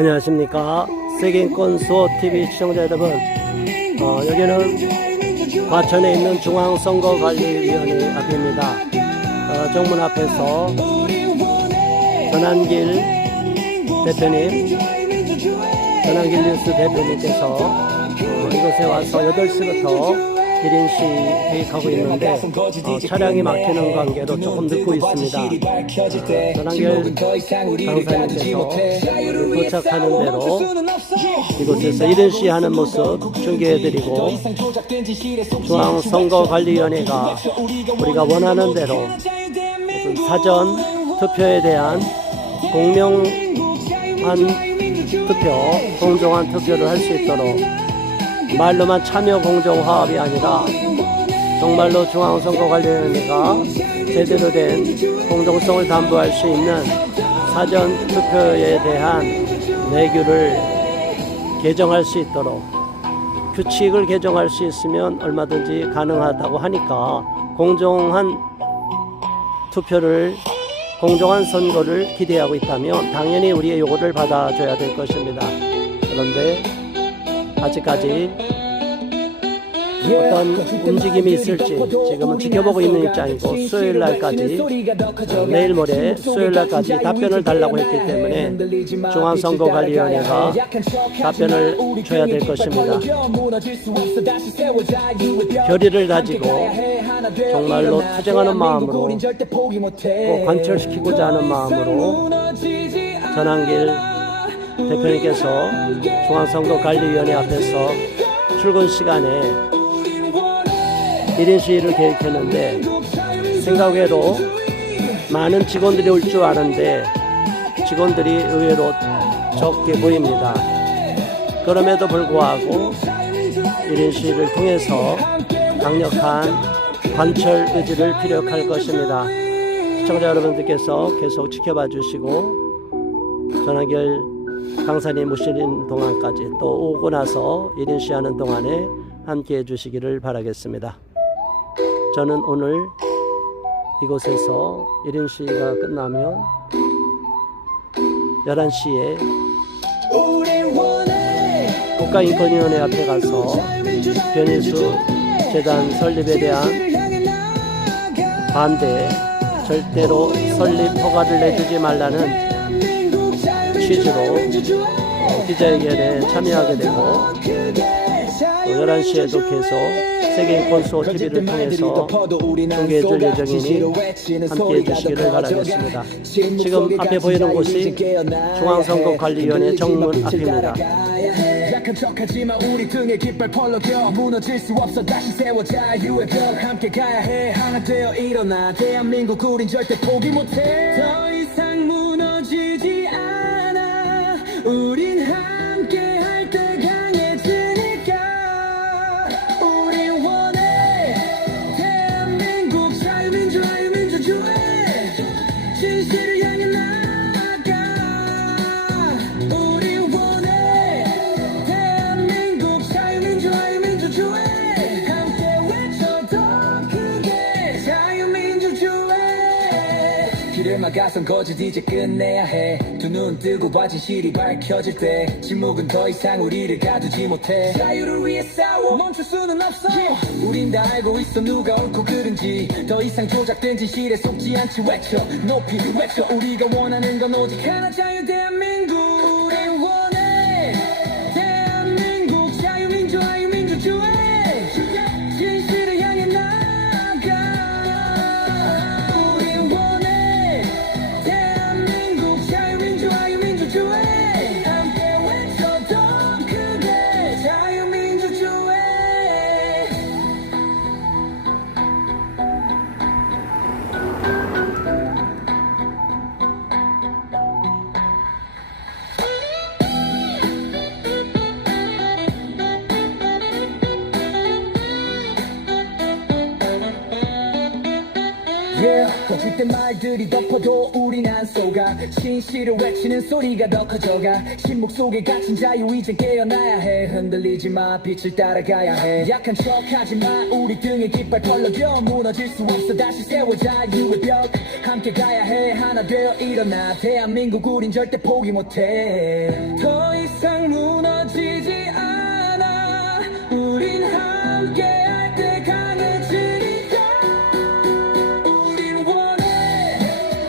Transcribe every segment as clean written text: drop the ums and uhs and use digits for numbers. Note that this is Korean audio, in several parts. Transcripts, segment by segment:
안녕하십니까. 세계인권 수호 TV 시청자 여러분, 여기는 과천에 있는 중앙선거관리위원회 앞입니다. 정문 앞에서 전한길 대표님, 전한길 뉴스 대표님께서 이곳에 와서 8시부터 1인 시위하고 있는데 차량이 막히는 관계로 조금 늦고 있습니다. 전한길 강사님께서 도착하는 대로 이곳에서 1인 시위하는 모습 중계해드리고, 중앙선거관리위원회가 우리가 원하는 대로 사전 투표에 대한 공명한 투표, 공정한 투표를 할 수 있도록 말로만 참여 공정 화합이 아니라 정말로 중앙선거관리위원회가 제대로 된 공정성을 담보할 수 있는 사전 투표에 대한 내규를 개정할 수 있도록, 규칙을 개정할 수 있으면 얼마든지 가능하다고 하니까 공정한 투표를, 공정한 선거를 기대하고 있다면 당연히 우리의 요구를 받아줘야 될 것입니다. 그런데 아직까지 어떤 움직임이 있을지 지금은 지켜보고 있는 입장이고, 수요일날까지, 내일 모레 수요일날까지 답변을 달라고 했기 때문에 중앙선거관리위원회가 답변을 줘야 될 것입니다. 결의를 가지고 정말로 투쟁하는 마음으로, 꼭 관철시키고자 하는 마음으로 전한길 대표님께서 중앙선거관리위원회 앞에서 출근 시간에 1인 시위를 계획했는데, 생각외로 많은 직원들이 올 줄 아는데 직원들이 의외로 적게 보입니다. 그럼에도 불구하고 1인 시위를 통해서 강력한 관철 의지를 피력할 것입니다. 시청자 여러분들께서 계속 지켜봐 주시고, 전한길 강사님 오시는 동안까지, 또 오고 나서 1인 시위하는 동안에 함께 해주시기를 바라겠습니다. 저는 오늘 이곳에서 1인 시위가 끝나면 11시에 국가인권위원회 앞에 가서 변희수 재단 설립에 대한 반대, 절대로 설립 허가를 내주지 말라는 취지로 기자회견에 참여하게 되고, 11시에도 계속 세계인권 수호 TV를 통해서 중계해 줄 예정이니 함께 해주시기를 바라겠습니다. 지금 앞에 보이는 곳이 중앙선거관리위원회 정문 앞입니다. 약한 척하지만 우리 등에 깃발 펄럭여 무너질 수 없어 다시 세워 자유의 벽 함께 가야 해 하나 되어 일어나 대한민국 우린 절대 포기 못해 더 이상 무너지지 않아 우린 함께 할 때 강해지니까 우린 원해 대한민국 자유민주화의 민주주의 진실을 향해 나아가 우린 원해 대한민국 자유민주화의 민주주의 함께 외쳐 더 크게 자유민주주의 길을 막아선 거짓 이제 끝내야 해 두 눈 뜨고 봐 진실이 밝혀질 때 침묵은 더 이상 우리를 가두지 못해 자유를 위해 싸워 멈출 수는 없어 우린 다 알고 있어 누가 옳고 그른지 더 이상 조작된 진실에 속지 않지 외쳐 높이 외쳐 우리가 원하는 건 오직 하나 자유 대한민국 우린 원해 대한민국 자유민주화의 민주주의 진실을 향해 나아가 우린 원해 대한민국 자유민주화의 민주주의 함께 외쳐 더 크게 자유민주주의 거짓된 말들이 덮어도 우린 안 속아 진실을 외치는 소리가 더 커져가 침묵 속에 갇힌 자유 이제 깨어나야 해 흔들리지 마 빛을 따라가야 해 약한 척하지 마 우리 등에 깃발 펄럭여 무너질 수 없어 다시 세워 자유의 벽 함께 가야 해 하나 되어 일어나 대한민국 우린 절대 포기 못해 더 이상 무너지지 않아 우린 함께 할 때 강해지니까 우린 원해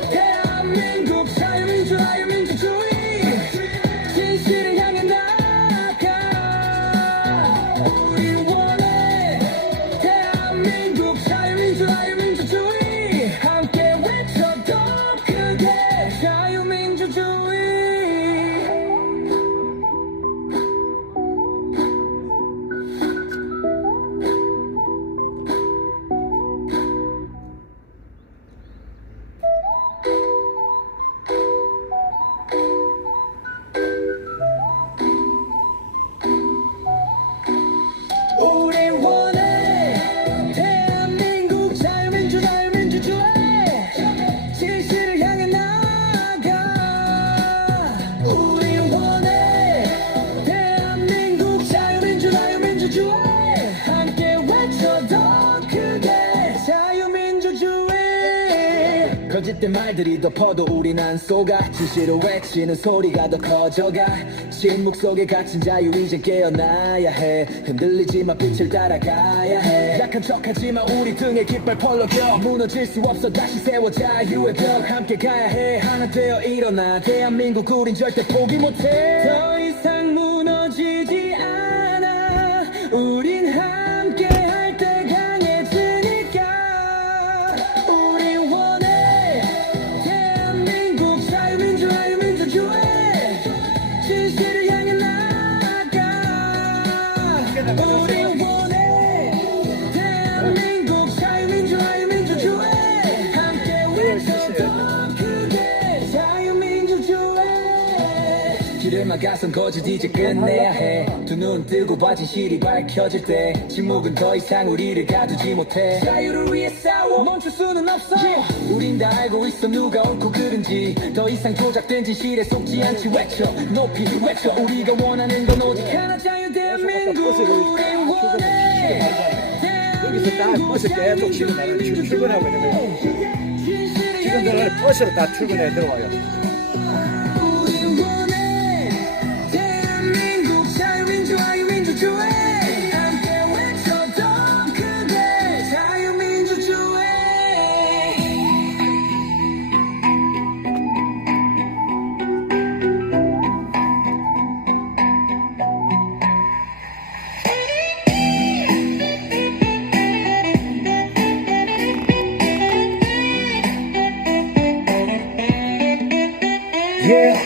대한민국 자유민주주의 진실을 향해 나아가 우린 원해 대한민국 자유민주주의 함께 외쳐 더 크게 자유민주주의 우린 원해 대한민국 자유민주주의 진실을 향해 나아가 우린 원해 대한민국 자유민주주의 함께 외쳐 더 크게 자유민주주의 거짓된 말들이 덮어도 우린 안 속아 진실을 외치는 소리가 더 커져가 침묵 속에 갇힌 자유 이제 깨어나야 해 흔들리지 마 빛을 따라가야 해 약한 척하지 마 우리 등에 깃발 펄럭여 무너질 수 없어 다시 세워 자유의 벽 함께 가야 해 하나 되어 일어나 대한민국 우린 절대 포기 못해 더 이상 무너지지 않아 우린 함께 할 때 강해지니까 우린 원해 대한민국 자유민주주의 진실을 향해 나아가 우린 원해 대한민국 자유민주주의 함께 외쳐 더 크게 자유민주주의 길을 막아선 거짓 이제 끝내야 해 두 눈 뜨고 봐 진실이 밝혀질 때 침묵은 더 이상 우리를 가두지 못해 자유를 위해 싸워 멈출 수는 없어 우린 다 알고 있어 누가 옳고 그른지 더 이상 조작된 진실에 속지 않지 외쳐 높이 외쳐 우리가 원하는 건 오직 하나 자유 대한민국 우린 원해 여기서 딱 버스 계속 지금 나는 출근하고 있는 거예요. 직원들은 버스로 다 출근해 들어와요. 우린 원해 대한민국 자유민주주의 함께 외쳐 더 크게 자유민주주의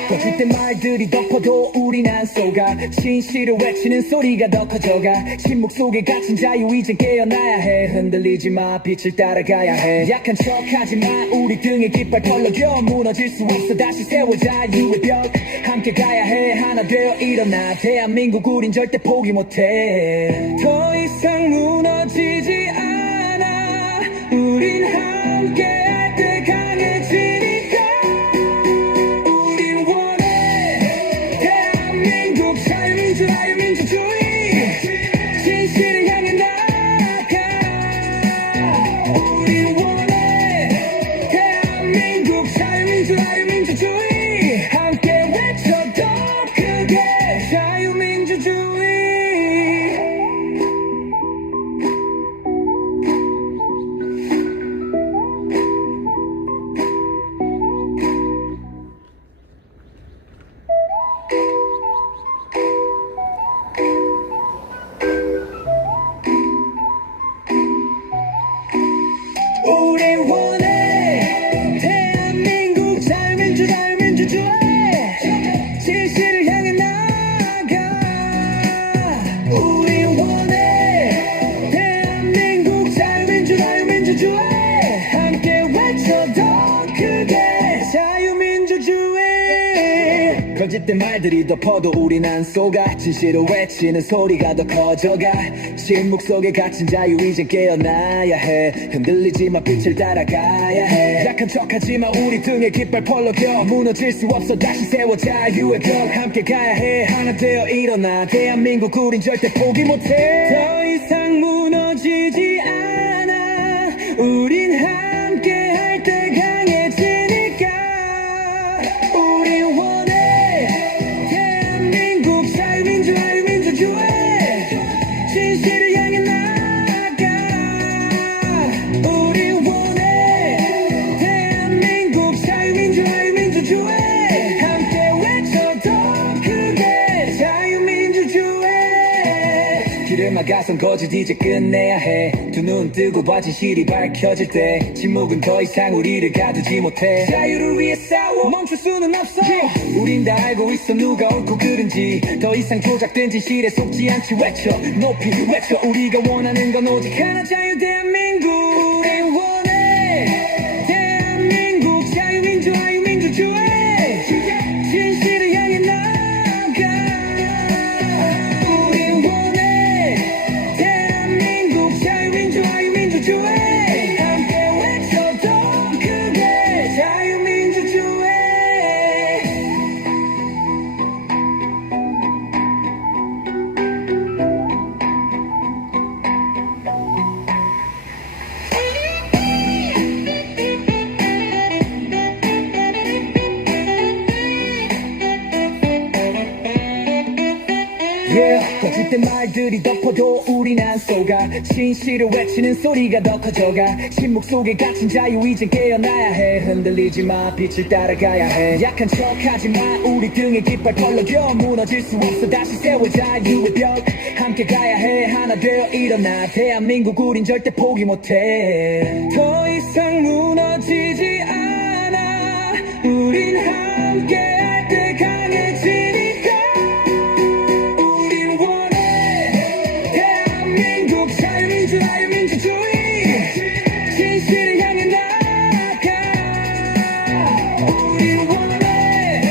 거짓된 말들이 덮어도 우린 안 속아 진실을 외치는 소리가 더 커져가 침묵 속에 갇힌 자유 이제 깨어나야 해 흔들리지 마 빛을 따라가야 해 약한 척하지 마 우리 등에 깃발 펄럭여 무너질 수 없어 다시 세워 자유의 벽 함께 가야 해 하나 되어 일어나 대한민국 우린 절대 포기 못해 더 이상 무너지지 않아 우린 함께 할 때 강해지니까 우린 원해 대한민국 자유민주주의 진실을 향해 나아가 우린 원해 대한민국 자유민주주의 함께 외쳐 더 크게 자유민주주의 우린 원해 대한민국 자유민주주의 진실을 향해 나아가 우린 원해 대한민국 자유민주주의 함께 외쳐 더 크게 자유민주주의 거짓된 말들이 덮어도 우린 안 속아 진실을 외치는 소리가 더 커져가 침묵 속에 갇힌 자유 이젠 깨어나야 해 흔들리지만 빛을 따라가야 해 약한 척하지만 우리 등에 깃발 펄럭여 무너질 수 없어 다시 세워 자유의 벽 함께 가야 해 하나 되어 일어나 대한민국 우린 절대 포기 못해 더 이상 무너지지 않아 우린 함께 할 때 강해지니까 우린 원해 대한민국 자유민주주의 진실을 향해 나아가 우린 원해 대한민국 자유민주주의 함께 외쳐 더 크게 자유민주주의 길을 막아선 거짓 이제 끝내야 해 두 눈 뜨고 봐 진실이 밝혀질 때 침묵은 더 이상 우리를 가두지 못해 자유를 위해 싸워 멈출 수는 없어 우린 다 알고 있어 누가 옳고 그른지 더 이상 조작된 진실에 속지 않지 외쳐 높이 외쳐 우리가 원하는 건 오직 하나 자유 대한민국 우린 원해 대한민국 자유민주주의 진실을 향해 나아가 우린 원해 대한민국 자유민주주의 함께 외쳐 더 크게 자유민주주의 거짓된 말들이 덮어도 우린 안 속아 진실을 외치는 소리가 더 커져가 침묵 속에 갇힌 자유 이젠 깨어나야 해 흔들리지 마 빛을 따라가야 해 약한 척하지 마 우리 등에 깃발 펄럭여 무너질 수 없어 다시 세워 자유의 벽 함께 가야 해 하나 되어 일어나 대한민국 우린 절대 포기 못해 더 이상 무너지지 않아 우린 함께 할 때 강해지니까 우린 원해 대한민국 자유민주주의 진실을 향해 나아가 우린 원해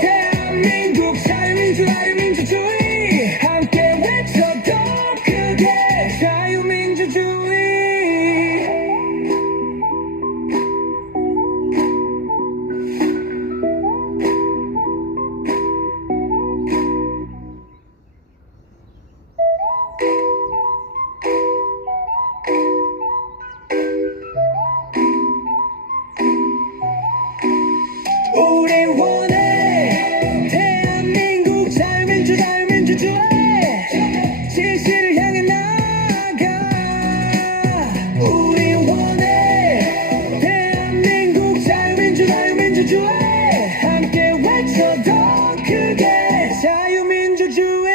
대한민국 자유민주주의 함께 외쳐 더 크게 자유민주주의 우린 원해 대한민국 자유민주주의 진실을 향해 나아가 우린 원해 대한민국 자유민주주의 함께 외쳐 더 크게 자유민주주의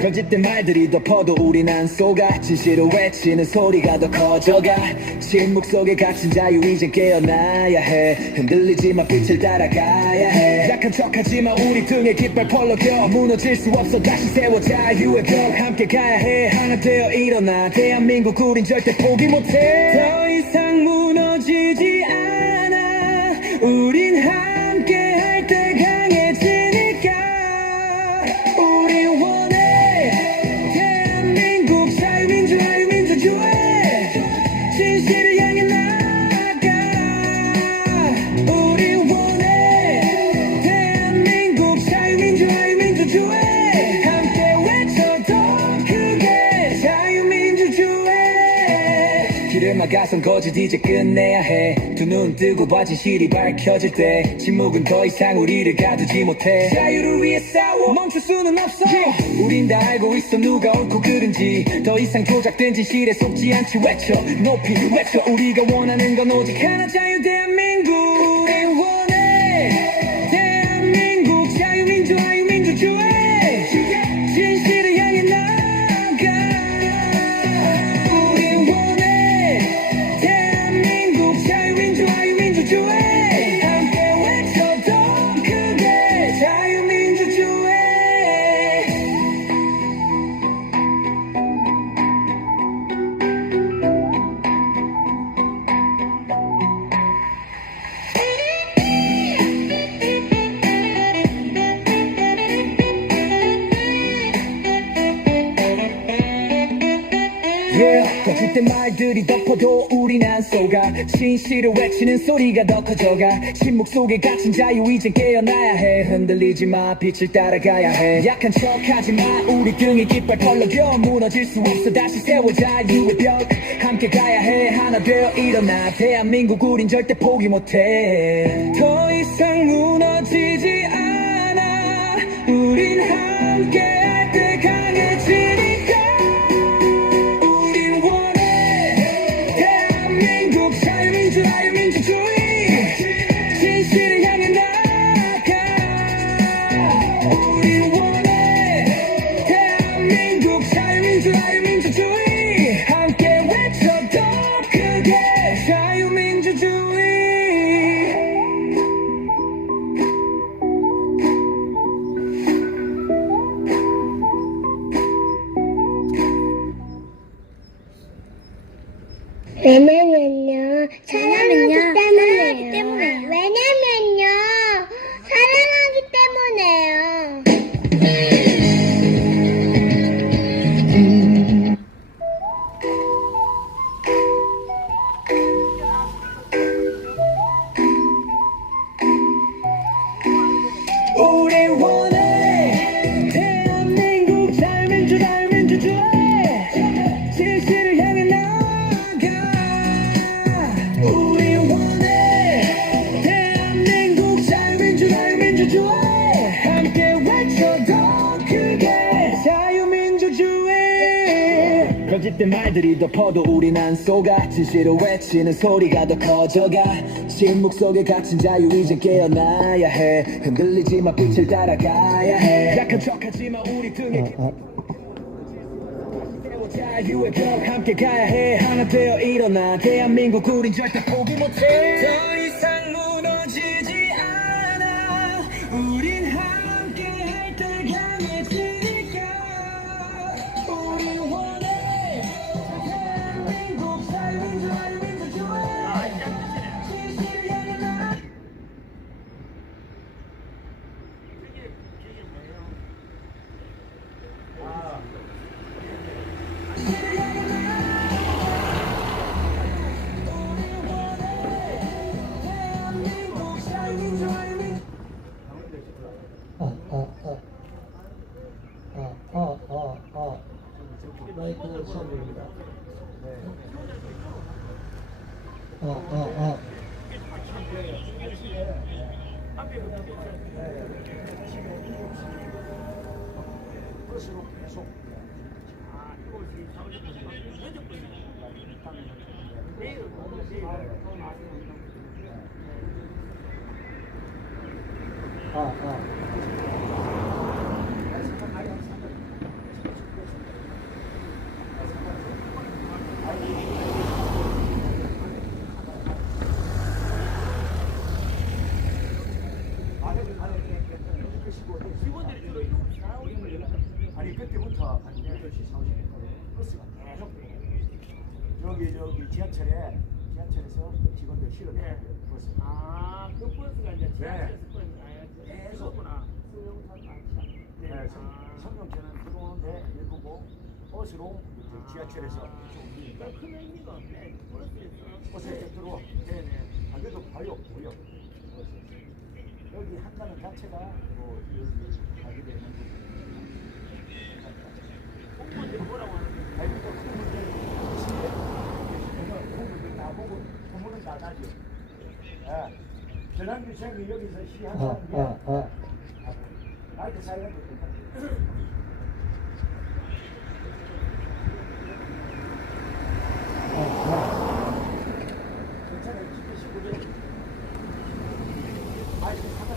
거짓된 말들이 덮어도 우린 안 속아 진실을 외치는 소리가 더 커져가 침묵 속에 갇힌 자유 이젠 깨어나야 해 흔들리지만 빛을 따라가야 해 약한 척하지만 우리 등에 깃발 펄럭여 무너질 수 없어 다시 세워 자유의 벽 함께 가야 해 하나 되어 일어나 대한민국 우린 절대 포기 못해 더 이상 무너지지 않아 우린 함께 할 때 강해지니까 우린 원해 대한민국 자유민주주의 진실을 향해 나아가 우린 원해 대한민국 자유민주주의 함께 외쳐 더 크게 자유민주주의 길을 막아선 거짓 이제 끝내야 해 두 눈 뜨고 봐 진실이 밝혀질 때 침묵은 더 이상 우리를 가두지 못해 자유를 위해 싸워 멈출 수는 없어 우린 다 알고 있어 누가 옳고 그른지 더 이상 조작된 진실에 속지 않지 외쳐 높이 외쳐 우리가 원하는 건 오직 하나 자유 대한민국 우린 원해 대한민국 자유민주주의 진실을 향해 나아가 우린 원해 대한민국 자유민주주의 함께 외쳐 더 크게 자유민주주의 거짓된 말들이 덮어도 우린 안 속아 진실을 외치는 소리가 더 커져가 침묵 속에 갇힌 자유 이제 깨어나야 해 흔들리지 마 빛을 따라가야 해 약한 척하지 마 우리 등에 깃발 펄럭여 무너질 수 없어 다시 세워 자유의 벽 함께 가야 해 하나 되어 일어나 대한민국 우린 절대 포기 못해 더 이상 무너지지 않아 우린 함께 할 때 강해지니까 우린 원해 대한민국 자유민주주의 진실을 향해 나아가 우린 원해 대한민국 자유민주주의 함께 외쳐 더 크게 자유민주주의 왜냐면요 사랑하기 때문에요. 왜냐면요 사랑하기 때문에요. 우리 원해 대한민국 자유민주주의 진실을 향해 나아가 우리 원해 대한민국 자유민주주의 함께 외쳐 더 크게 자유민주주의 거짓된 말들이 덮어도 우린 안 속아 진실을 외치는 소리가 더 커져가 침묵 속에 갇힌 자유 이제 깨어나야 해 흔들리지 마 빛을 따라가야 해 약한 척하지 마 우리 등에 자유의 벽 함께 가야 해 하나 되어 일어나 대한민국 우린 절대 포기 못해 더 이상 무너지지 않아 우린 함께 할 때 강해지니까 우리 원해 대한민국 자유민주주의 진실을 향해 나아가 마이크 처음입니다. 아니 그때부터 한 8시 40분 버스가 계속 저기 지하철에서 직원들 실어내요 버스. 아, 그 버스가 이제 지하철에서 계속. 계속구나. 네, 성룡차는 들어오는데 일부고 버스로 이제 지하철에서 이쪽 옮기니까 큰 의미가 없네. 버스에서 들어와. 네네. 아 그래도 보여. 여기 한가는 자체가 뭐 여기 가게 되는 공무원들이 뭐라고 하는데? 아니 또 공무원들 나보고 공무원은 나가죠. 전환규청이 여기서 시한다는 게 나한테 사이가 됐다. 괜찮아요. 지키시고 아이 하나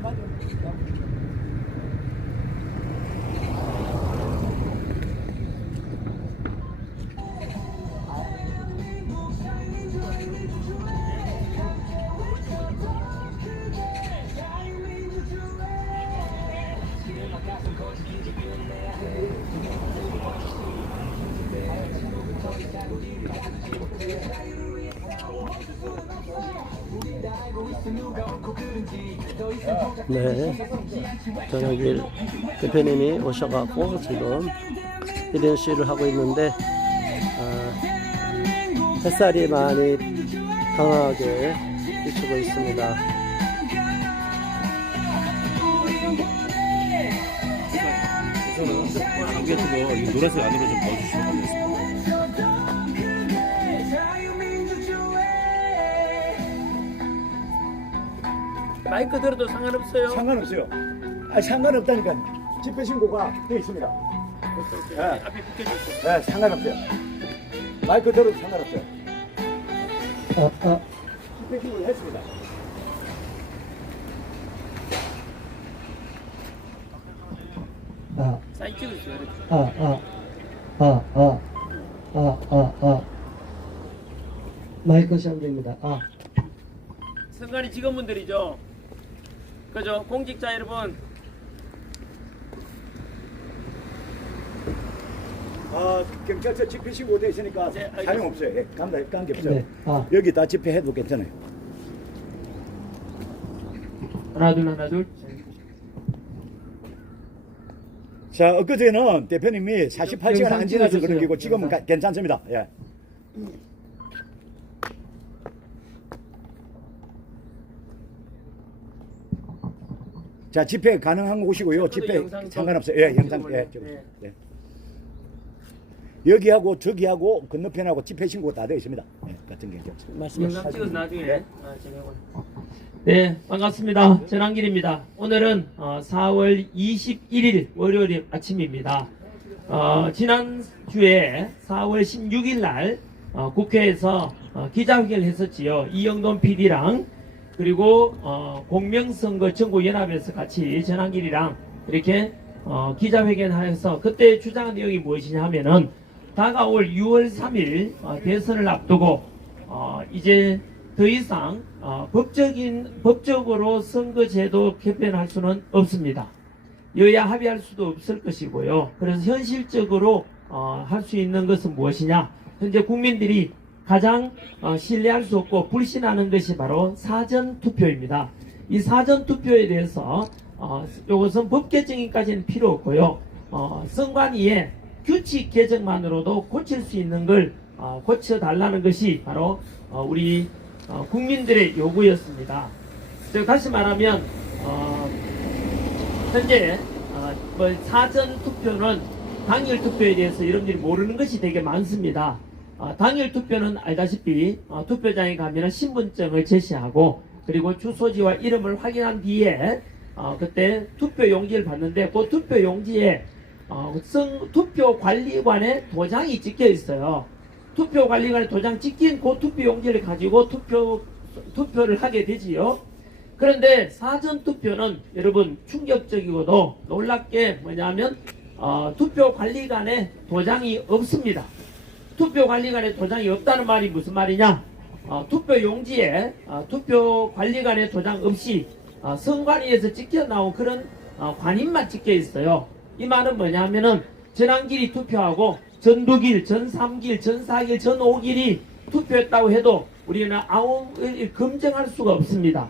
마이크 들고 네, 전영길 대표님이 오셔갖고 지금 이런 시위를 하고 있는데 햇살이 많이 강하게 비추고 있습니다. 우선은 노란색 안으로 좀 넣어주시면 되겠습니다. 마이크 들어도 상관없어요. 상관없어요. 상관없다니까. 집회 신고가 되어 있습니다. 예, 앞에 붙여주세요. 예, 상관없어요. 마이크 들어도 상관없어요. 집회 신고를 했습니다. 사진 찍으세요. 이렇게. 마이크 시험입니다. 선관위 직원분들이죠. 그죠? 공직자 여러분. 경찰서 집회 신고 되어 있으니까 네, 알겠습니다. 사용 없어요. 예, 관계 없어요. 네. 여기 다 집회해도 괜찮아요. 하나 둘 하나 둘. 자, 엊그제는 대표님이 48시간 영상 안 지나서 찍어주세요. 그런 거고 지금은 영상. 괜찮습니다. 예. 자, 집회 가능한 곳이고요. 집회 영상 상관없어요. 예, 영상. 예, 좀. 네. 예. 여기하고 저기하고 건너편하고 집회 신고 다 되어 있습니다. 예, 같은 게 없습니다. 영상 찍어서 나중에. 네. 네, 반갑습니다. 전한길입니다. 오늘은 4월 21일 월요일 아침입니다. 지난주에 4월 16일 날 국회에서 기자회견을 했었지요. 이영돈 PD랑 그리고 공명선거 전국연합에서 같이 전한길이랑 이렇게 기자회견하여서 그때 주장한 내용이 무엇이냐 하면은 다가올 6월 3일 대선을 앞두고 이제 더 이상 법적으로 선거제도 개편할 수는 없습니다. 여야 합의할 수도 없을 것이고요. 그래서 현실적으로 할 수 있는 것은 무엇이냐? 현재 국민들이 가장 신뢰할 수 없고 불신하는 것이 바로 사전투표입니다. 이 사전투표에 대해서 이것은 법 개정까지는 필요 없고요. 선관위의 규칙 개정만으로도 고칠 수 있는 걸 고쳐달라는 것이 바로 우리 국민들의 요구였습니다. 즉 다시 말하면 현재 사전 투표는 당일 투표에 대해서 여러분들이 모르는 것이 되게 많습니다. 당일 투표는 알다시피 투표장에 가면 신분증을 제시하고 그리고 주소지와 이름을 확인한 뒤에 그때 투표 용지를 받는데 그 투표 용지에 투표관리관의 도장이 찍혀 있어요. 투표관리관의 도장 찍힌 그 투표 용지를 가지고 투표를 하게 되지요. 그런데 사전투표는 여러분 충격적이고도 놀랍게 뭐냐면 투표관리관의 도장이 없습니다. 투표관리관의 도장이 없다는 말이 무슨 말이냐? 투표용지에 투표관리관의 도장 없이 선관위에서 찍혀 나온 그런 관인만 찍혀 있어요. 이 말은 뭐냐면은 전한길이 투표하고 전두길, 전삼길, 전사길, 전오길이 투표했다고 해도 우리는 아웅을 검증할 수가 없습니다.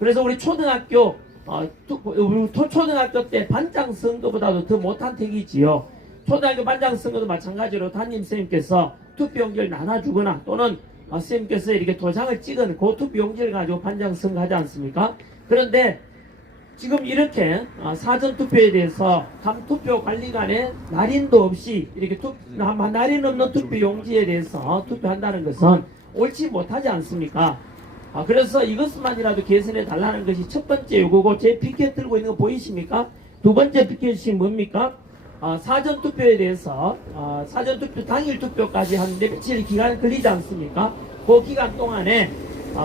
그래서 우리 초등학교 초등학교 때 반장 선거보다도 더 못한 택이지요. 초등학교 반장 선거도 마찬가지로 담임 선생님께서 투표용지를 나눠주거나 또는 선생님께서 이렇게 도장을 찍은 그 투표용지를 가지고 반장 선거하지 않습니까? 그런데 지금 이렇게 사전투표에 대해서 각 투표관리관의 날인도 없이 이렇게 날인 없는 투표용지에 대해서 투표한다는 것은 옳지 못하지 않습니까? 그래서 이것만이라도 개선해 달라는 것이 첫 번째 요구고, 제 피켓 들고 있는 거 보이십니까? 두 번째 피켓이 뭡니까? 사전투표에 대해서 사전투표 당일 투표까지 한 며칠 기간 걸리지 않습니까? 그 기간 동안에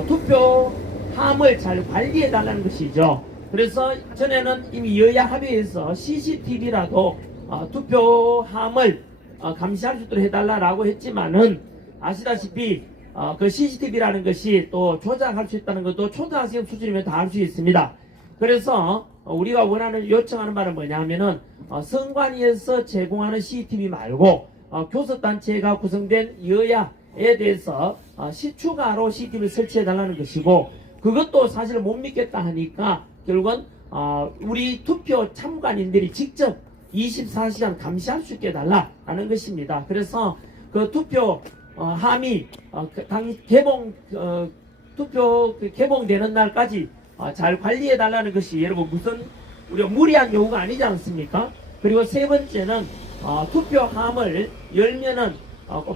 투표함을 잘 관리해 달라는 것이죠. 그래서 전에는 이미 여야 합의해서 CCTV라도 투표함을 감시할 수 있도록 해달라고 했지만은 아시다시피 그 CCTV라는 것이 또 조작할 수 있다는 것도 초등학생 수준이면 다 알 수 있습니다. 그래서 우리가 원하는 요청하는 말은 뭐냐면은 선관위에서 제공하는 CCTV 말고 교섭단체가 구성된 여야 대해서 추가로 CCTV를 설치해달라는 것이고, 그것도 사실 못 믿겠다 하니까 결국은 우리 투표 참관인들이 직접 24시간 감시할 수 있게 해달라는 것입니다. 그래서 그 투표 함이 투표 개봉되는 날까지 잘 관리해 달라는 것이 여러분 무슨 우리가 무리한 요구가 아니지 않습니까? 그리고 세 번째는 투표함을 열면은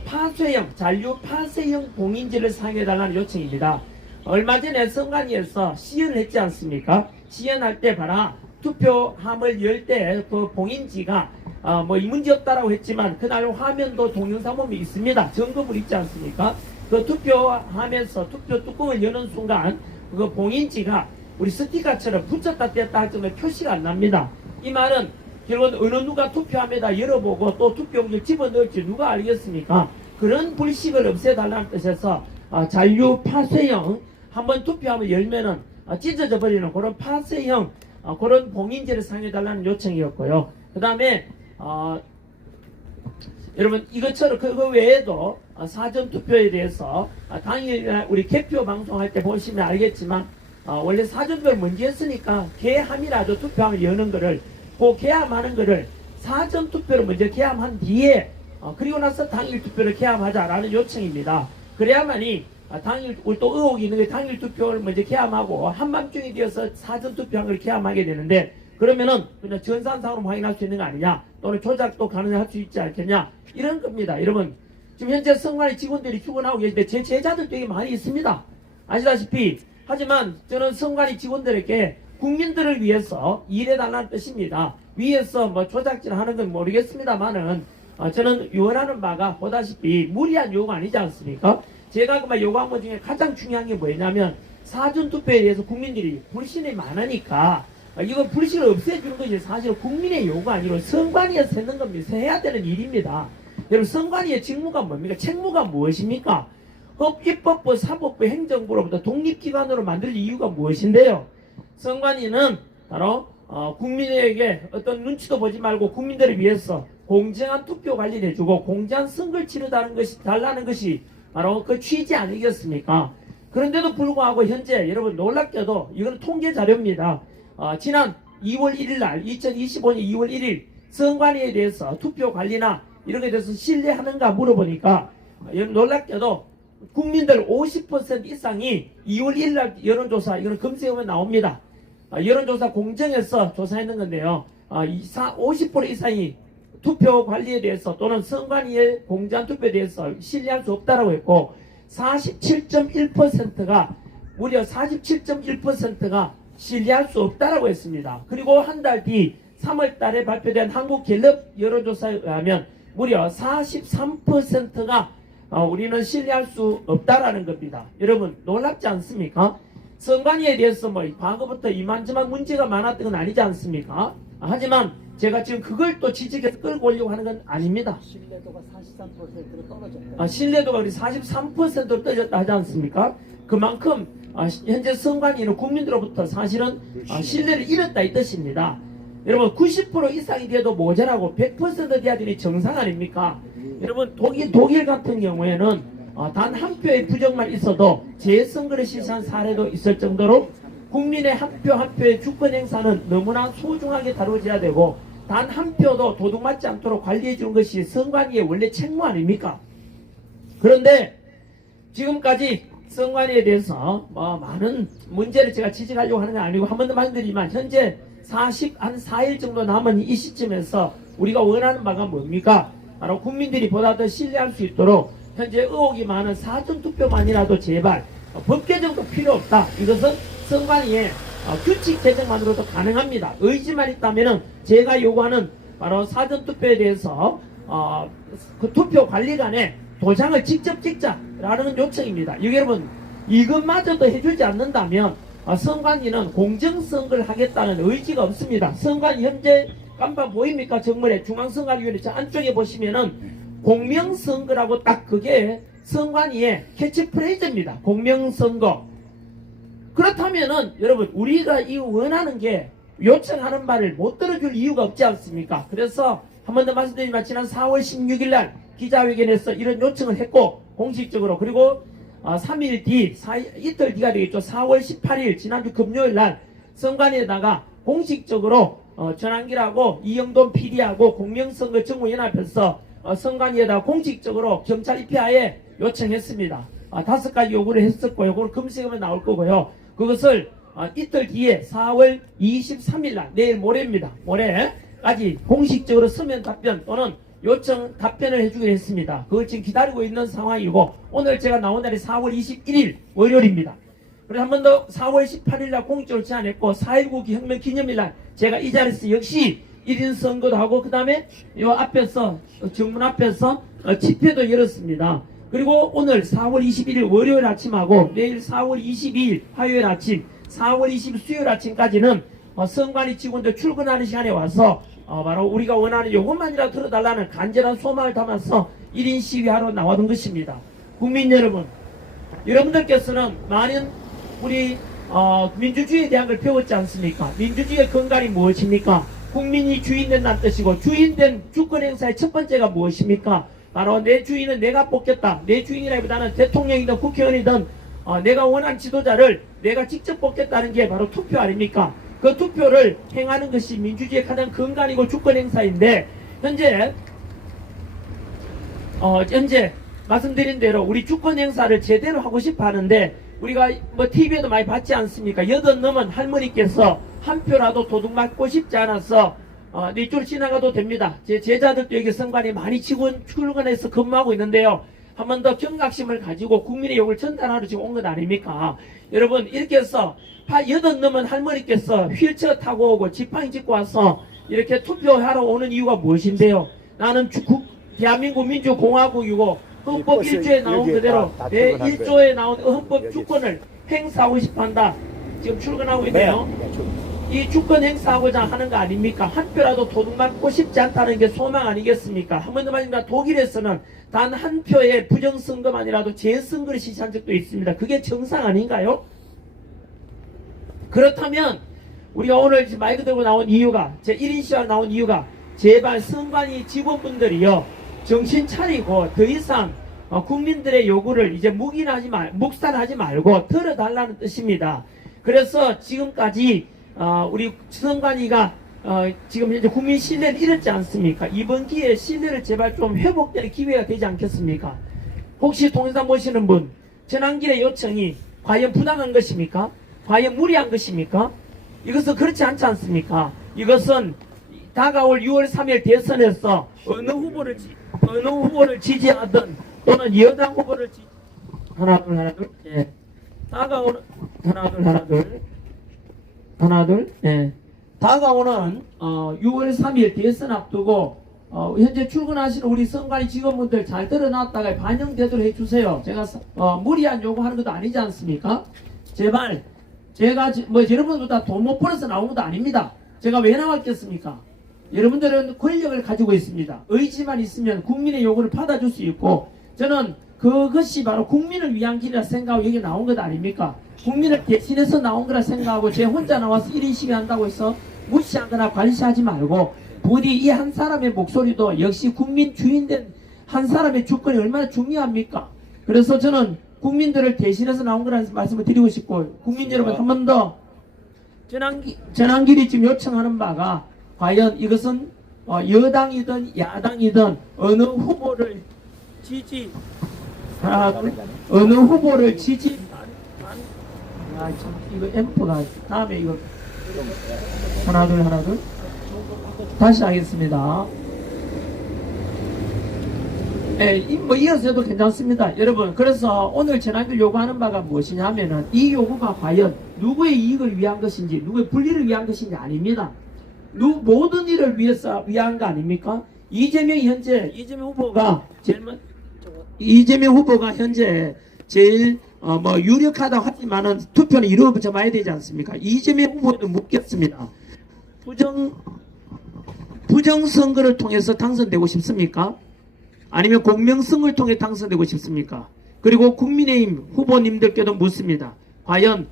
파쇄형 잔류 파쇄형 봉인지를 사용해 달라는 요청입니다. 얼마 전에 선관위에서 시연을 했지 않습니까? 시연할 때 봐라, 투표함을 열 때 그 봉인지가 뭐 이 문제 없다라고 했지만 그날 화면도 동영상 보면 있습니다. 점검을 있지 않습니까? 그 투표하면서 투표 뚜껑을 여는 순간 그 봉인지가 우리 스티커처럼 붙였다 뗐다 할 정도로 표시가 안 납니다. 이 말은 결국은 어느 누가 투표함에다 열어보고 또 투표용지를 집어넣을지 누가 알겠습니까? 그런 불식을 없애달라는 뜻에서 잔류 파쇄형 한번 투표함을 열면은 찢어져 버리는 그런 파쇄형 그런 봉인지를 사용해달라는 요청이었고요. 그 다음에 여러분 이것처럼 그거 외에도 사전 투표에 대해서 당일 우리 개표 방송할 때 보시면 알겠지만 원래 사전 투표를 먼저 했으니까 개함이라도 투표함을 여는 거를 그 개함하는 거를 사전 투표를 먼저 개함한 뒤에 그리고 나서 당일 투표를 개함하자라는 요청입니다. 그래야만이 당일 우리 또 의혹이 있는 게 당일 투표를 먼저 개함하고 한밤중이 되어서 사전 투표한 걸 개함하게 되는데 그러면은 그냥 전산상으로 확인할 수 있는 거 아니냐, 또는 조작도 가능할 수 있지 않겠냐, 이런 겁니다. 여러분 지금 현재 선관위 직원들이 출근하고 계신데 제 제자들 되게 많이 있습니다. 아시다시피. 하지만 저는 선관위 직원들에게 국민들을 위해서 일해달라는 뜻입니다. 위에서 뭐 조작질 하는 건 모르겠습니다만은 저는 요원하는 바가 보다시피 무리한 요구가 아니지 않습니까? 제가 그만 요구한 것 중에 가장 중요한 게 뭐냐면 사전투표에 대해서 국민들이 불신이 많으니까 이거 불신을 없애주는 것이 사실 국민의 요구가 아니고 선관위에서 했는 겁니다. 해야 되는 일입니다. 여러분 선관위의 직무가 뭡니까? 책무가 무엇입니까? 입법부, 사법부, 행정부로부터 독립기관으로 만들 이유가 무엇인데요? 선관위는 바로 국민에게 어떤 눈치도 보지 말고 국민들을 위해서 공정한 투표 관리를 해주고 공정한 선거를 달라는 것이 바로 그 취지 아니겠습니까? 그런데도 불구하고 현재 여러분 놀랍게도 이건 통계 자료입니다. 지난 2월 1일 날 2025년 2월 1일 선관위에 대해서 투표 관리나 이런 것에 대해서 신뢰하는가 물어보니까 놀랍게도 국민들 50% 이상이 2월 1일 날 여론조사, 이거는 검색하면 나옵니다. 여론조사 공정에서 조사했는 건데요. 50% 이상이 투표 관리에 대해서 또는 선관위의 공정한 투표에 대해서 신뢰할 수 없다라고 했고 47.1%가 무려 47.1%가 신뢰할 수 없다라고 했습니다. 그리고 한 달 뒤 3월 달에 발표된 한국갤럽 여론조사에 의하면 무려 43%가 우리는 신뢰할 수 없다라는 겁니다. 여러분 놀랍지 않습니까? 선관위에 대해서 뭐 과거부터 이만저만 문제가 많았던 건 아니지 않습니까? 하지만 제가 지금 그걸 또 지적해서 끌고 오려고 하는 건 아닙니다. 신뢰도가 43%로 떨어졌다. 신뢰도가 우리 43%로 떨어졌다 하지 않습니까? 그만큼 현재 선관위는 국민들로부터 사실은 신뢰를 잃었다 이 뜻입니다. 여러분 90% 이상이 돼도 모자라고 100% 돼야 되니 정상 아닙니까? 여러분 독일 같은 경우에는 단 한 표의 부정만 있어도 재선거를 실시한 사례도 있을 정도로 국민의 한 표 한 표의 주권 행사는 너무나 소중하게 다뤄져야 되고 단 한 표도 도둑맞지 않도록 관리해 주는 것이 선관위의 원래 책무 아닙니까? 그런데 지금까지 선관위에 대해서 많은 문제를 제가 지적하려고 하는 건 아니고 한 번 더 말씀드리지만 현재 한 4일 정도 남은 이 시점에서 우리가 원하는 바가 뭡니까? 바로 국민들이 보다 더 신뢰할 수 있도록 현재 의혹이 많은 사전투표만이라도 제발 법 개정도 필요 없다. 이것은 선관위의 규칙 제정만으로도 가능합니다. 의지만 있다면은 제가 요구하는 바로 사전투표에 대해서 그 투표 관리관에 도장을 직접 찍자라는 요청입니다. 여러분 이것마저도 해주지 않는다면 선관위는 공정선거를 하겠다는 의지가 없습니다. 선관위 현재 간판 보입니까? 정문에 중앙선관위원회 저 안쪽에 보시면은 공명선거라고 딱 그게 선관위의 캐치프레이즈입니다. 공명선거. 그렇다면은 여러분 우리가 이 원하는 게 요청하는 말을 못 들어줄 이유가 없지 않습니까? 그래서 한 번 더 말씀드리지만 지난 4월 16일 날 기자회견에서 이런 요청을 했고 공식적으로 그리고 3일 뒤 이틀 뒤가 되겠죠. 4월 18일 지난주 금요일 날 선관위에다가 공식적으로 전환기라고 이영돈 PD하고 공명선거정무연합에서 선관위에다 공식적으로 경찰 입회하에 요청했습니다. 5가지 요구를 했었고 요거를 검색하면 나올 거고요. 그것을 이틀 뒤에 4월 23일 날 내일 모레입니다. 모레까지 공식적으로 서면 답변 또는 요청 답변을 해주기로 했습니다. 그걸 지금 기다리고 있는 상황이고 오늘 제가 나온 날이 4월 21일 월요일입니다. 그래서 한 번 더 4월 18일 날 공식적으로 제안했고 4.19 혁명 기념일 날 제가 이 자리에서 역시 1인 선거도 하고 그 다음에 요 앞에서 정문 앞에서 집회도 열었습니다. 그리고 오늘 4월 21일 월요일 아침하고 내일 4월 22일 화요일 아침 4월 20일 수요일 아침까지는 선관위 직원들 출근하는 시간에 와서 바로 우리가 원하는 요것만이라도 들어달라는 간절한 소망을 담아서 1인 시위하러 나와둔 것입니다. 국민 여러분, 여러분들께서는 많은 우리 민주주의에 대한 걸 배웠지 않습니까? 민주주의의 근간이 무엇입니까? 국민이 주인 된다는 뜻이고 주인된 주권 행사의 첫 번째가 무엇입니까? 바로 내 주인은 내가 뽑겠다. 내 주인이라기보다는 대통령이든 국회의원이든 내가 원하는 지도자를 내가 직접 뽑겠다는 게 바로 투표 아닙니까? 그 투표를 행하는 것이 민주주의의 가장 근간이고 주권 행사인데 현재 말씀드린 대로 우리 주권 행사를 제대로 하고 싶어 하는데 우리가 뭐 TV에도 많이 봤지 않습니까? 80 넘은 할머니께서 한 표라도 도둑 맞고 싶지 않아서 이쪽으로 지나가도 됩니다. 제 제자들도 여기 선관위 많이 출근해서 근무하고 있는데요. 한 번 더 경각심을 가지고 국민의 욕을 전달하러 지금 온 것 아닙니까? 여러분 이렇게 해서 80 넘은 할머니께서 휠체어 타고 오고 지팡이 짚고 와서 이렇게 투표하러 오는 이유가 무엇인데요? 나는 대한민국 민주공화국이고 헌법 1조에 나온 그대로 내 1조에 나온 헌법 주권을 행사하고 싶어한다. 지금 출근하고 있네요. 이 주권 행사하고자 하는 거 아닙니까? 한 표라도 도둑맞고 싶지 않다는 게 소망 아니겠습니까? 한 번 더 말입니다. 독일에서는 단 한 표의 부정선거만이라도 재선거를 실시한 적도 있습니다. 그게 정상 아닌가요? 그렇다면 우리가 오늘 말 그대로 나온 이유가 제 1인 시위가 나온 이유가 제발 선관위 직원분들이요 정신 차리고 더 이상 국민들의 요구를 이제 묵살하지 말고 들어달라는 뜻입니다. 그래서 지금까지 우리 선관위가 지금 현재 국민 신뢰를 잃었지 않습니까? 이번 기회에 신뢰를 제발 좀 회복될 기회가 되지 않겠습니까? 혹시 동영상 보시는 분 전환길의 요청이 과연 부당한 것입니까? 과연 무리한 것입니까? 이것은 그렇지 않지 않습니까? 이것은 다가올 6월 3일 대선에서 어느 후보를 지지하든 또는 여당 후보를 하나 둘 예. 다가오는 하나 둘 예. 다가오는 6월 3일 대선 앞두고 현재 출근하시는 우리 선관위 직원분들 잘 들어놨다가 반영되도록 해주세요. 제가 무리한 요구하는 것도 아니지 않습니까? 제발 제가 뭐 여러분보다 돈 못 벌어서 나온 것도 아닙니다. 제가 왜 나왔겠습니까? 여러분들은 권력을 가지고 있습니다. 의지만 있으면 국민의 요구를 받아줄 수 있고 저는 그것이 바로 국민을 위한 길이라 생각하고 여기 나온 것 아닙니까? 국민을 대신해서 나온 거라 생각하고 제 혼자 나와서 1인 시위한다고 해서 무시하거나 관시하지 말고 부디 이 한 사람의 목소리도 역시 국민 주인된 한 사람의 주권이 얼마나 중요합니까? 그래서 저는 국민들을 대신해서 나온 거라는 말씀을 드리고 싶고 국민 여러분 한 번 더 전환길이 지금 요청하는 바가 과연 이것은 여당이든 야당이든 어느 후보를 어느 후보를 이거 앰프가 다음에 이거 하나 둘 다시 하겠습니다. 예, 뭐 이어서 해도 괜찮습니다. 여러분 그래서 오늘 전환길 요구하는 바가 무엇이냐 하면은 이 요구가 과연 누구의 이익을 위한 것인지 누구의 불리를 위한 것인지 아닙니다. 모든 일을 위한 거 아닙니까? 이재명 후보가 현재 제일 뭐 유력하다고 하지만은 투표는 이루어져 봐야 되지 않습니까? 이재명 후보도 묻겠습니다. 부정선거를 통해서 당선되고 싶습니까? 아니면 공명성을 통해 당선되고 싶습니까? 그리고 국민의힘 후보님들께도 묻습니다. 과연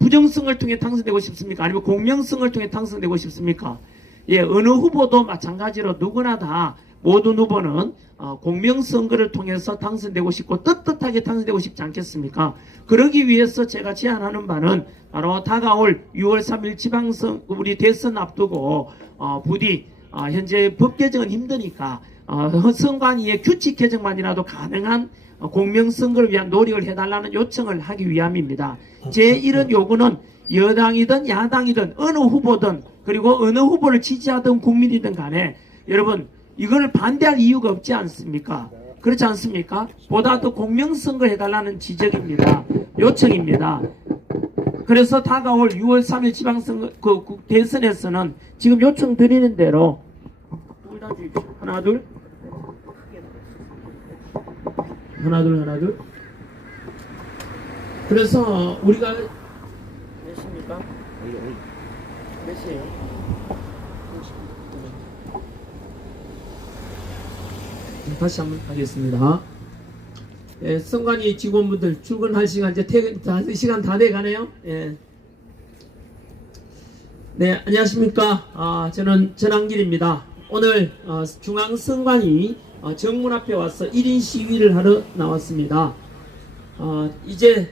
부정성을 통해 당선되고 싶습니까? 아니면 공명성을 통해 당선되고 싶습니까? 예, 어느 후보도 마찬가지로 누구나 다 모든 후보는 공명선거를 통해서 당선되고 싶고 떳떳하게 당선되고 싶지 않겠습니까? 그러기 위해서 제가 제안하는 바는 바로 다가올 6월 3일 지방선 우리 대선 앞두고 부디 현재 법 개정은 힘드니까 선관위의 규칙 개정만이라도 가능한 공명선거를 위한 노력을 해달라는 요청을 하기 위함입니다. 제 이런 요구는 여당이든 야당이든 어느 후보든 그리고 어느 후보를 지지하든 국민이든 간에 여러분 이걸 반대할 이유가 없지 않습니까? 그렇지 않습니까? 보다 더 공명선거 해달라는 지적입니다. 요청입니다. 그래서 다가올 6월 3일 지방선거 대선에서는 지금 요청 드리는 대로 하나 둘 그래서 우리가 몇입니까? 몇이에요? 다시 한번 하겠습니다. 예, 선관위 직원분들 출근할 시간 이제 시간 다 돼가네요. 예. 네, 안녕하십니까? 저는 전한길입니다. 오늘 중앙선관위 정문 앞에 와서 1인 시위를 하러 나왔습니다. 이제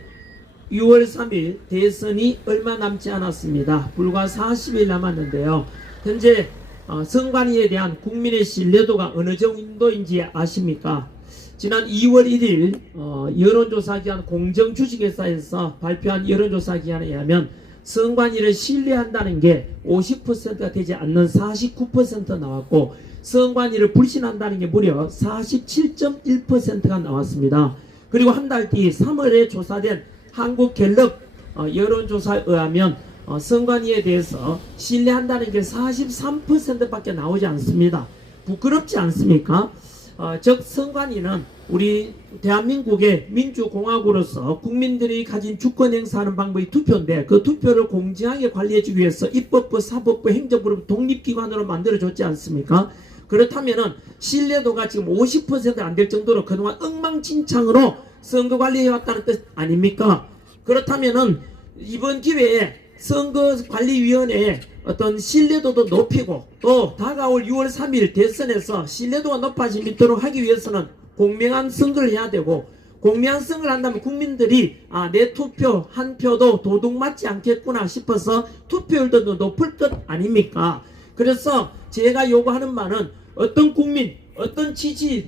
6월 3일 대선이 얼마 남지 않았습니다. 불과 40일 남았는데요. 현재 선관위에 대한 국민의 신뢰도가 어느 정도인지 아십니까? 지난 2월 1일 여론조사기관 공정주식회사에서 발표한 여론조사기관에 의하면 선관위를 신뢰한다는 게 50%가 되지 않는 49% 나왔고 선관위를 불신한다는 게 무려 47.1%가 나왔습니다. 그리고 한 달 뒤 3월에 조사된 한국갤럽 여론조사에 의하면 선관위에 대해서 신뢰한다는 게 43%밖에 나오지 않습니다. 부끄럽지 않습니까? 즉 선관위는 우리 대한민국의 민주공화국으로서 국민들이 가진 주권 행사하는 방법이 투표인데 그 투표를 공정하게 관리해주기 위해서 입법부, 사법부, 행정부로 독립기관으로 만들어줬지 않습니까? 그렇다면은 신뢰도가 지금 50% 안 될 정도로 그동안 엉망진창으로 선거관리해왔다는 뜻 아닙니까? 그렇다면은 이번 기회에 선거관리위원회의 어떤 신뢰도도 높이고 또 다가올 6월 3일 대선에서 신뢰도가 높아지도록 하기 위해서는 공명한 선거를 해야 되고 공명한 선거를 한다면 국민들이 내 투표 한 표도 도둑맞지 않겠구나 싶어서 투표율도 높을 것 아닙니까? 그래서 제가 요구하는 바는 어떤 국민 어떤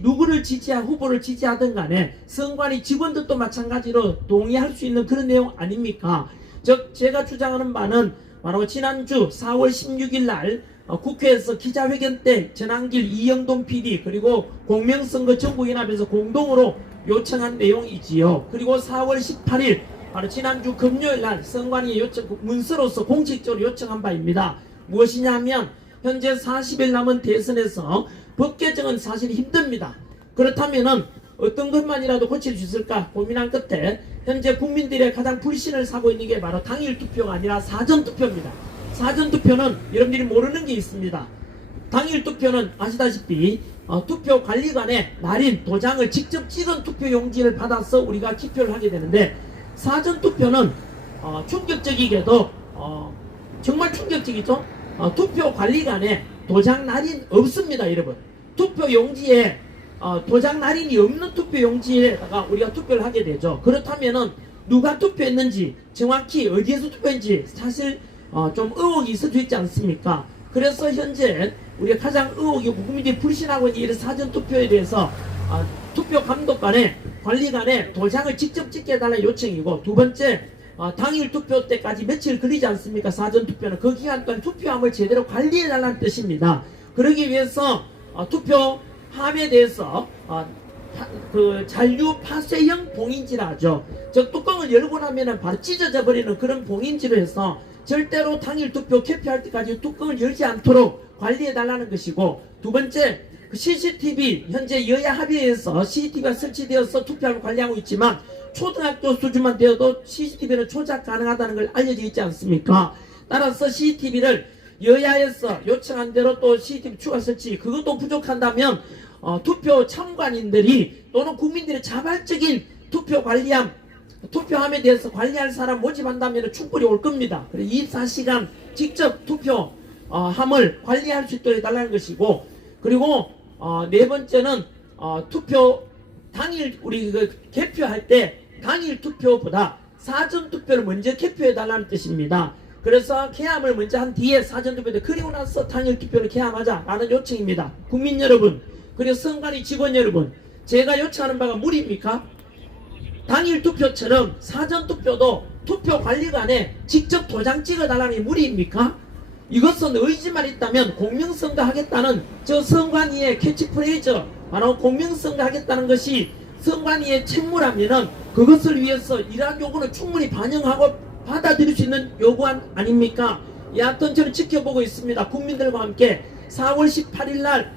누구를 지지한 후보를 지지하든 간에 선관위 직원들도 마찬가지로 동의할 수 있는 그런 내용 아닙니까? 즉 제가 주장하는 바는 바로 지난주 4월 16일 날 국회에서 기자회견 때 전한길 이영돈 PD 그리고 공명선거 전국연합에서 공동으로 요청한 내용이지요. 그리고 4월 18일 바로 지난주 금요일 날 선관위에 문서로서 공식적으로 요청한 바입니다. 무엇이냐 하면 현재 40일 남은 대선에서 법 개정은 사실 힘듭니다. 그렇다면은 어떤 것만이라도 고칠 수 있을까 고민한 끝에 현재 국민들의 가장 불신을 사고 있는 게 바로 당일 투표가 아니라 사전 투표입니다. 사전 투표는 여러분들이 모르는 게 있습니다. 당일 투표는 아시다시피 투표관리관의 날인 도장을 직접 찍은 투표용지를 받아서 우리가 기표를 하게 되는데 사전 투표는 충격적이게도 정말 충격적이죠. 투표관리관에 도장 날인 없습니다. 여러분 투표용지에 도장 날인이 없는 투표용지에다가 우리가 투표를 하게 되죠. 그렇다면은 누가 투표했는지 정확히 어디에서 투표했는지 사실 좀 의혹이 있을 수 있지 않습니까? 그래서 현재 우리가 가장 의혹이 국민들이 불신하고 있는 이런 사전투표에 대해서 투표감독관에 관리관에 도장을 직접 찍게 해달라는 요청이고 두 번째 당일 투표 때까지 며칠 걸리지 않습니까? 사전투표는 그 기간 동안 투표함을 제대로 관리해달라는 뜻입니다. 그러기 위해서 투표함에 대해서 그 잔류 파쇄형 봉인지라 하죠. 즉 뚜껑을 열고 나면은 바로 찢어져 버리는 그런 봉인지로 해서 절대로 당일 투표 개표할 때까지 뚜껑을 열지 않도록 관리해 달라는 것이고 두 번째 그 CCTV 현재 여야 합의에서 CCTV가 설치되어서 투표함을 관리하고 있지만 초등학교 수준만 되어도 CCTV는 조작 가능하다는 걸 알려져 있지 않습니까? 따라서 CCTV를 여야에서 요청한 대로 또 CCTV 추가 설치 그것도 부족한다면 투표 참관인들이 또는 국민들의 자발적인 투표 관리함 투표함에 대해서 관리할 사람 모집한다면 충분히 올 겁니다. 그래서 24시간 직접 투표함을 관리할 수 있도록 해달라는 것이고 그리고 네 번째는 투표 당일 우리 그 개표할 때 당일 투표보다 사전 투표를 먼저 개표해 달라는 뜻입니다. 그래서 개함을 먼저 한 뒤에 사전 투표도 그리고 나서 당일 투표를 개함하자라는 요청입니다. 국민 여러분, 그리고 선관위 직원 여러분, 제가 요청하는 바가 무리입니까? 당일 투표처럼 사전 투표도 투표 관리관에 직접 도장 찍어달라는 게 무리입니까? 이것은 의지만 있다면 공명선거 하겠다는 저 선관위의 캐치프레이즈, 바로 공명선거 하겠다는 것이 선관위의 책무라면은 그것을 위해서 이러한 요구는 충분히 반영하고 받아들일 수 있는 요구안 아닙니까? 여하튼 저는 지켜보고 있습니다. 국민들과 함께 4월 18일 날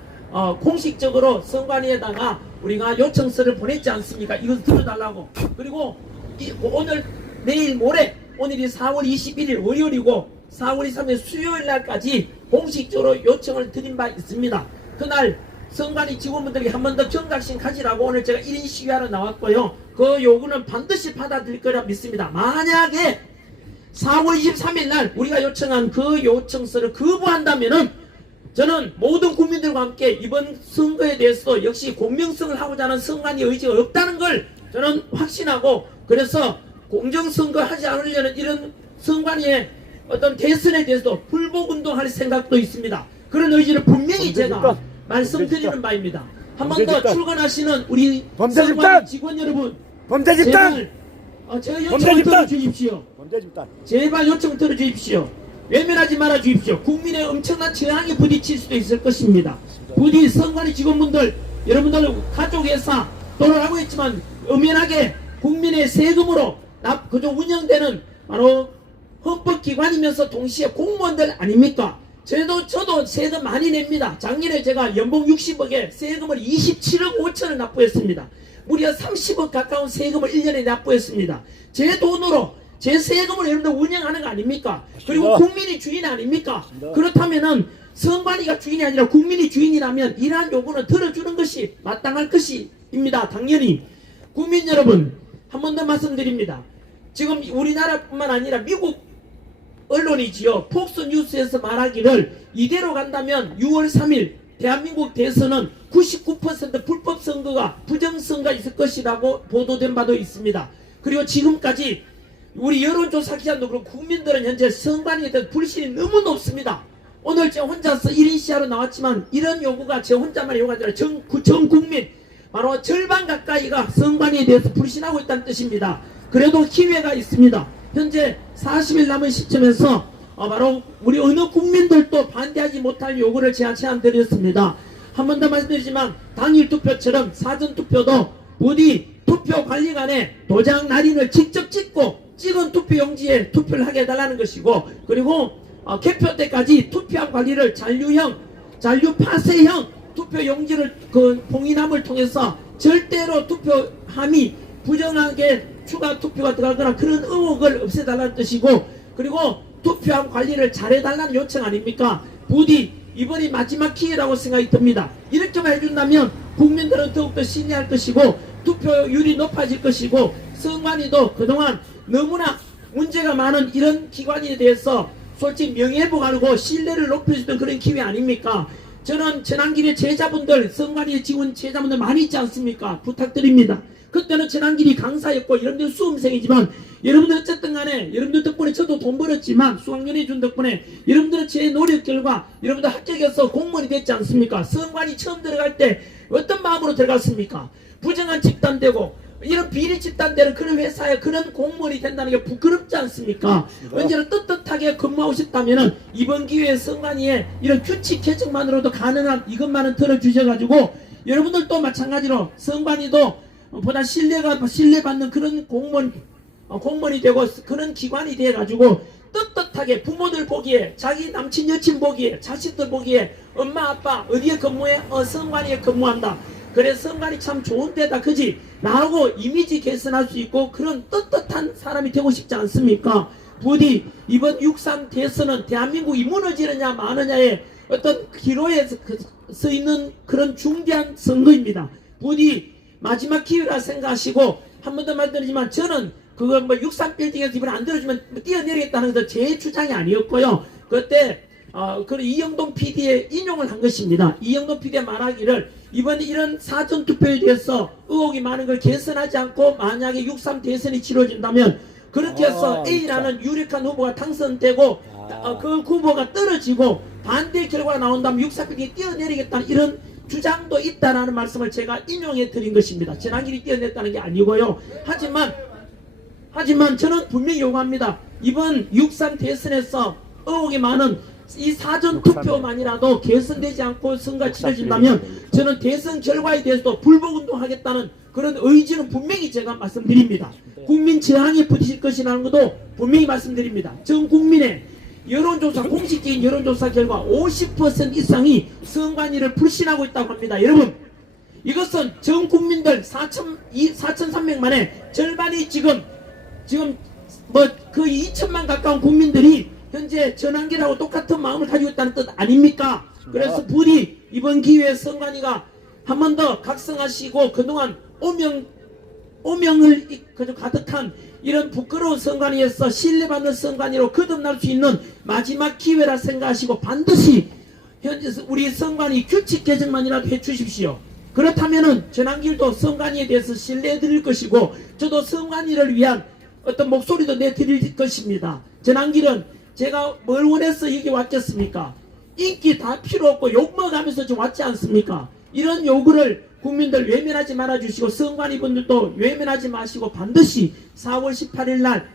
공식적으로 선관위에다가 우리가 요청서를 보냈지 않습니까? 이것을 들어달라고. 그리고 오늘 내일 모레, 오늘이 4월 21일 월요일이고 4월 23일 수요일 날까지 공식적으로 요청을 드린 바 있습니다. 그날 선관위 직원분들에게 한 번 더 경각심 가지라고 오늘 제가 1인 시위하러 나왔고요. 그 요구는 반드시 받아들일 거라 믿습니다. 만약에 4월 23일 날 우리가 요청한 그 요청서를 거부한다면은 저는 모든 국민들과 함께 이번 선거에 대해서도 역시 공명성을 하고자 하는 선관위 의지가 없다는 걸 저는 확신하고, 그래서 공정선거 하지 않으려는 이런 선관위의 어떤 대선에 대해서도 불복운동할 생각도 있습니다. 그런 의지를 분명히 제가 말씀드리는 바입니다. 한 번 더 출근하시는 우리 선관위 직원 여러분, 제발 제가 요청 들어주십시오. 제발 요청 들어주십시오. 외면하지 말아 주십시오. 국민의 엄청난 저항에 부딪힐 수도 있을 것입니다. 부디 선관위 직원분들, 여러분들 가족 회사 또는 하고 있지만 엄연하게 국민의 세금으로 그저 운영되는 바로 헌법기관이면서 동시에 공무원들 아닙니까? 저도 세금 많이 냅니다. 작년에 제가 연봉 60억에 세금을 27억 5천을 납부했습니다. 무려 30억 가까운 세금을 1년에 납부했습니다. 제 돈으로 제 세금을 여러분들 운영하는 거 아닙니까? 그리고 국민이 주인 아닙니까? 그렇다면은 선관위가 주인이 아니라 국민이 주인이라면 이러한 요구는 들어주는 것이 마땅할 것입니다. 당연히. 국민 여러분, 한 번 더 말씀드립니다. 지금 우리나라뿐만 아니라 미국 언론이지요. 폭스뉴스에서 말하기를 이대로 간다면 6월 3일 대한민국 대선은 99% 불법 선거가 부정선거가 있을 것이라고 보도된 바도 있습니다. 그리고 지금까지 우리 여론조사 기관도 그렇고 국민들은 현재 선관위에 대한 불신이 너무 높습니다. 오늘 제가 혼자서 1인 시하러 나왔지만 이런 요구가 제 혼자만의 요구가 아니라 전 국민 바로 절반 가까이가 선관위에 대해서 불신하고 있다는 뜻입니다. 그래도 기회가 있습니다. 현재 40일 남은 시점에서 바로 우리 어느 국민들도 반대하지 못할 요구를 제가 제안드렸습니다. 한 번 더 말씀드리지만 당일 투표처럼 사전 투표도 부디 투표 관리관에 도장 날인을 직접 찍은 투표용지에 투표를 하게 해달라는 것이고, 그리고 개표 때까지 투표함 관리를 잔류 파쇄형 투표용지를 봉인함을 통해서 절대로 투표함이 부정하게 추가 투표가 들어가거나 그런 의혹을 없애달라는 뜻이고, 그리고 투표함 관리를 잘해달라는 요청 아닙니까? 부디 이번이 마지막 기회라고 생각이 듭니다. 이렇게만 해준다면 국민들은 더욱더 신뢰할 것이고 투표율이 높아질 것이고, 선관위도 그동안 너무나 문제가 많은 이런 기관에 대해서 솔직히 명예회복하고 신뢰를 높여주던 그런 기회 아닙니까? 저는 전환길의 제자분들, 선관위 직원 제자분들 많이 있지 않습니까? 부탁드립니다. 그때는 전환길이 강사였고 여러분들 수험생이지만 여러분들 어쨌든 간에 여러분들 덕분에 저도 돈 벌었지만 수학연해 준 덕분에 여러분들은 제 노력 결과 여러분들 합격해서 공무원이 됐지 않습니까? 선관위 처음 들어갈 때 어떤 마음으로 들어갔습니까? 부정한 집단되고 이런 비리 집단되는 그런 회사에 그런 공무원이 된다는 게 부끄럽지 않습니까? 언제나 떳떳하게 근무하고 싶다면 이번 기회에 선관위에 이런 규칙 개정만으로도 가능한 이것만은 들어주셔가지고 여러분들도 마찬가지로 선관위도 보다 신뢰받는 그런 공무원이 되고 그런 기관이 돼가지고 떳떳하게 부모들 보기에, 자기 남친 여친 보기에, 자식들 보기에 엄마 아빠 어디에 근무해? 선관위에 근무한다. 그래 선관위 참 좋은 데다 그지? 나하고 이미지 개선할 수 있고 그런 떳떳한 사람이 되고 싶지 않습니까? 부디 이번 6.3 대선은 대한민국이 무너지느냐 마느냐의 어떤 기로에 서 있는 그런 중대한 선거입니다. 부디 마지막 기회라 생각하시고, 한 번 더 말씀드리지만 저는 그거 6.3 빌딩에서 이번에 안 들어주면 뛰어내리겠다는 것도 제 주장이 아니었고요. 그때 그 이영동 PD의 인용을 한 것입니다. 이영동 PD의 말하기를 이번 이런 사전 투표에 대해서 의혹이 많은 걸 개선하지 않고 만약에 6.3 대선이 치러진다면 그렇게 해서 A라는 유력한 후보가 당선되고 그 후보가 떨어지고 반대 결과가 나온다면 6.3이 뛰어내리겠다는 이런 주장도 있다라는 말씀을 제가 인용해 드린 것입니다. 지난길이 뛰어냈다는 게 아니고요. 하지만 저는 분명히 요구합니다. 이번 6.3 대선에서 의혹이 많은 이 사전 투표만이라도 개선되지 않고 선거가 치러진다면 저는 대선 결과에 대해서도 불복운동하겠다는 그런 의지는 분명히 제가 말씀드립니다. 국민 저항이 부딪힐 것이라는 것도 분명히 말씀드립니다. 전 국민의 여론조사, 공식적인 여론조사 결과 50% 이상이 선관위를 불신하고 있다고 합니다. 여러분, 이것은 전 국민들 4,300만의 절반이 지금 뭐 그 2천만 가까운 국민들이 현재 전환기라고 똑같은 마음을 가지고 있다는 뜻 아닙니까? 그래서 부디 이번 기회에 선관위가 한 번 더 각성하시고 그동안 오명을 가득한 이런 부끄러운 선관위에서 신뢰받는 선관위로 거듭날 수 있는 마지막 기회라 생각하시고 반드시 현재 우리 선관위 규칙 개정만이라도 해주십시오. 그렇다면은 전환길도 선관위에 대해서 신뢰해 드릴 것이고 저도 선관위를 위한 어떤 목소리도 내드릴 것입니다. 전환길은 제가 뭘 원해서 여기 왔겠습니까? 인기 다 필요 없고 욕먹으면서 지금 왔지 않습니까? 이런 요구를 국민들 외면하지 말아주시고 선관위 분들도 외면하지 마시고 반드시 4월 18일 날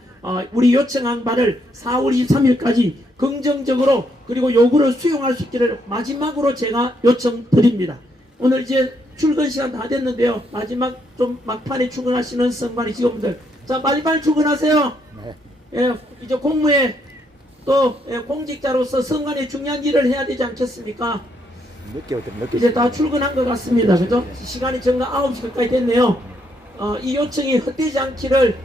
우리 요청한 바를 4월 23일까지 긍정적으로 그리고 요구를 수용할 수 있기를 마지막으로 제가 요청드립니다. 오늘 이제 출근 시간 다 됐는데요. 마지막 좀 막판에 출근하시는 선관위 직원분들 자 빨리빨리 출근하세요. 예, 이제 공무에 또 공직자로서 선관위 중요한 일을 해야 되지 않겠습니까? 이제 다 출근한 것 같습니다. 그죠? 시간이 정말 9시 가까이 됐네요. 이 요청이 헛되지 않기를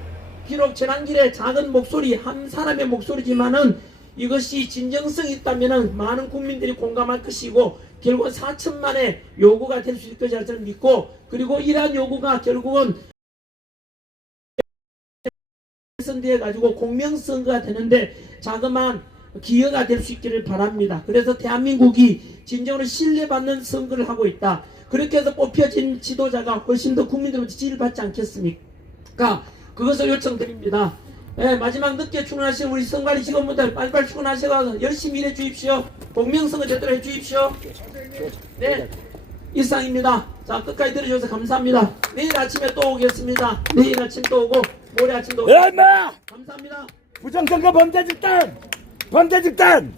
비록 전환길의 작은 목소리 한 사람의 목소리지만은 이것이 진정성이 있다면은 많은 국민들이 공감할 것이고 결국 4천만의 요구가 될 수 있을 것이라 저는 믿고 그리고 이러한 요구가 결국은 선대해 가지고 공명선거가 되는데 자그마한 기여가 될 수 있기를 바랍니다. 그래서 대한민국이 진정으로 신뢰받는 선거를 하고 있다. 그렇게 해서 뽑혀진 지도자가 훨씬 더 국민들로부터 지지를 받지 않겠습니까? 그것을 요청드립니다. 예, 마지막 늦게 출근하신 우리 선관위 직원분들 빨리빨리 출근하셔서 열심히 일해 주십시오. 공명선거 제대로 해 주십시오. 네, 이상입니다. 자, 끝까지 들어주셔서 감사합니다. 내일 아침에 또 오겠습니다. 내일 아침 또 오고 모레 아침도 오고 감사합니다. 부정선거 범죄집단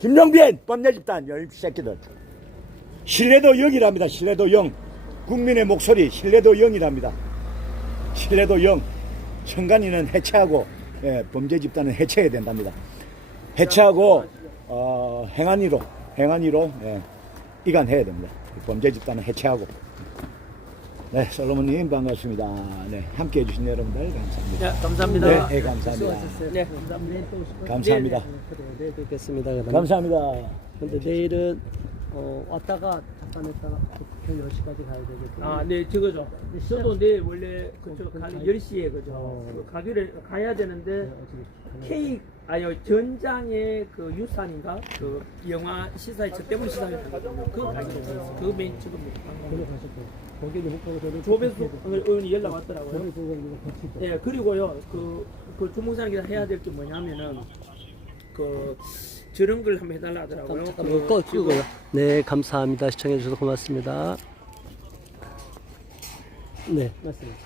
김용빈 범죄집단 이 새끼들 신뢰도 0이랍니다. 신뢰도 0. 국민의 목소리 신뢰도 0이랍니다. 신뢰도 0. 선관위는 해체하고 범죄집단은 해체해야 된답니다. 해체하고 행안위로 이관해야 됩니다. 범죄집단은 해체하고. 네, 솔로몬님 반갑습니다. 네, 함께 해주신 여러분들 감사합니다. 네, 감사합니다. 네, 감사합니다. 네, 감사합니다. 감사합니다. 네, 뵙겠습니다. 그러면. 감사합니다. 근데 내일은 왔다가 잠깐 했다가 10시까지 가야 되겠죠. 네, 저거죠. 저도 내일 원래 그저 가기 10시에 그죠. 가기를 가야 되는데 전장의 그 유산인가 그 영화 시사회 저 때문에 시사회 그거 가기로 했어요. 그 메인 지금 거기는 못 가고 저는 조배수 의원이 연락 왔더라고요. 네, 그리고요 그 주무사님께서 해야 될 게 뭐냐면은 그 저런 걸 한번 해달라 하더라고요. 잠깐만 꺼주고요. 네, 감사합니다. 시청해 주셔서 고맙습니다. 네, 맞습니다.